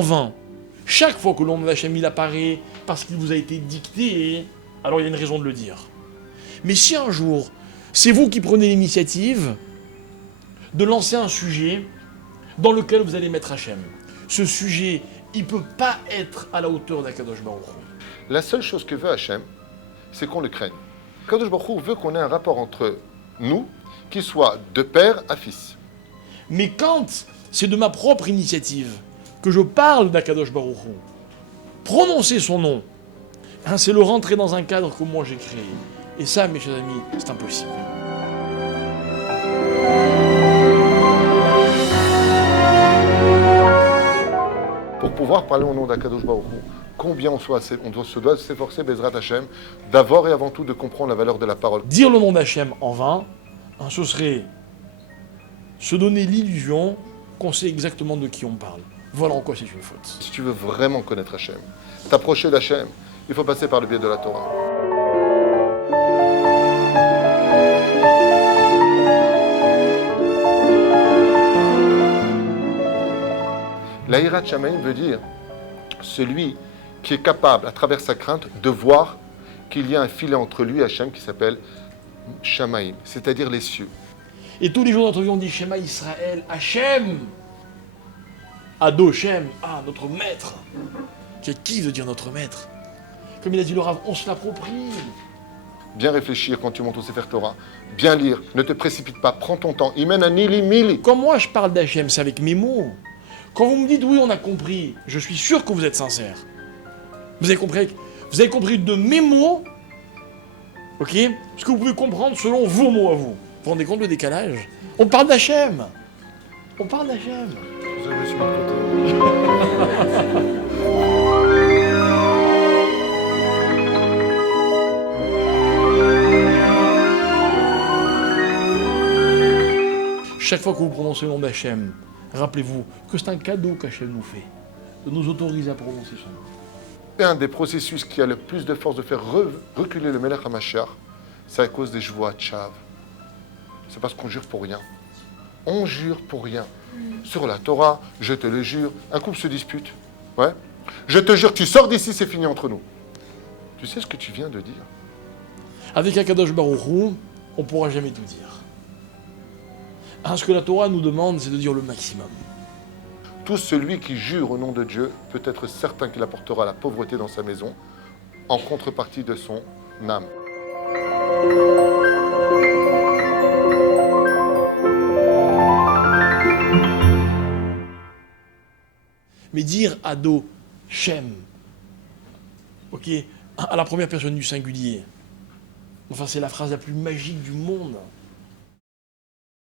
en vain. Chaque fois que le nom d'Hachem il apparaît parce qu'il vous a été dicté, alors il y a une raison de le dire. Mais si un jour, c'est vous qui prenez l'initiative de lancer un sujet dans lequel vous allez mettre Hachem, ce sujet, il ne peut pas être à la hauteur d'Akadosh Baruch Hu. La seule chose que veut Hachem, c'est qu'on le craigne. Kadosh Baruch Hu veut qu'on ait un rapport entre nous qui soit de père à fils. Mais quand c'est de ma propre initiative que je parle d'Akadosh Baruch Hu, prononcer son nom, hein, c'est le rentrer dans un cadre que moi j'ai créé. Et ça, mes chers amis, c'est impossible. Pour pouvoir parler au nom d'Akadosh Baruch Hu, combien on se doit s'efforcer, Bezrat Hachem, d'abord et avant tout de comprendre la valeur de la parole. Dire le nom d'Hachem en vain, hein, ce serait se donner l'illusion qu'on sait exactement de qui on parle. Voilà en quoi c'est une faute. Si tu veux vraiment connaître Hachem, t'approcher d'Hachem, il faut passer par le biais de la Torah. La Hirat Shamaim veut dire celui qui est capable, à travers sa crainte, de voir qu'il y a un filet entre lui et Hachem qui s'appelle Shamaim, c'est-à-dire les cieux. Et tous les jours notre vie on dit Shema Israël, Hachem, Adoshem, ah notre maître. Qui veut dire notre maître? Comme il a dit le Rav, on se l'approprie. Bien réfléchir quand tu montes au Sefer Torah, bien lire, ne te précipite pas, prends ton temps, il mène un mili. Quand moi je parle d'Hachem, c'est avec mes mots. Quand vous me dites oui, on a compris, je suis sûr que vous êtes sincère. Vous avez compris de mes mots, ok, ce que vous pouvez comprendre selon vos mots à vous. Vous vous rendez compte le décalage? On parle d'Hachem. On parle d'Hachem. Je me suis mis de côté. Chaque fois que vous prononcez le nom d'Hachem, rappelez-vous que c'est un cadeau qu'Hachem nous fait, de nous autoriser à prononcer son nom. Et un des processus qui a le plus de force de faire reculer le Melech HaMashiach, c'est à cause des Shvuat Shav. C'est parce qu'on jure pour rien. On jure pour rien. Sur la Torah, je te le jure, un couple se dispute. Ouais. Je te jure, tu sors d'ici, c'est fini entre nous. Tu sais ce que tu viens de dire? Avec Akadosh Baruch Hu, on ne pourra jamais tout dire. Hein, ce que la Torah nous demande, c'est de dire le maximum. Tout celui qui jure au nom de Dieu peut être certain qu'il apportera la pauvreté dans sa maison en contrepartie de son âme. Mais dire Ado, Shem, ok, à la première personne du singulier, enfin c'est la phrase la plus magique du monde.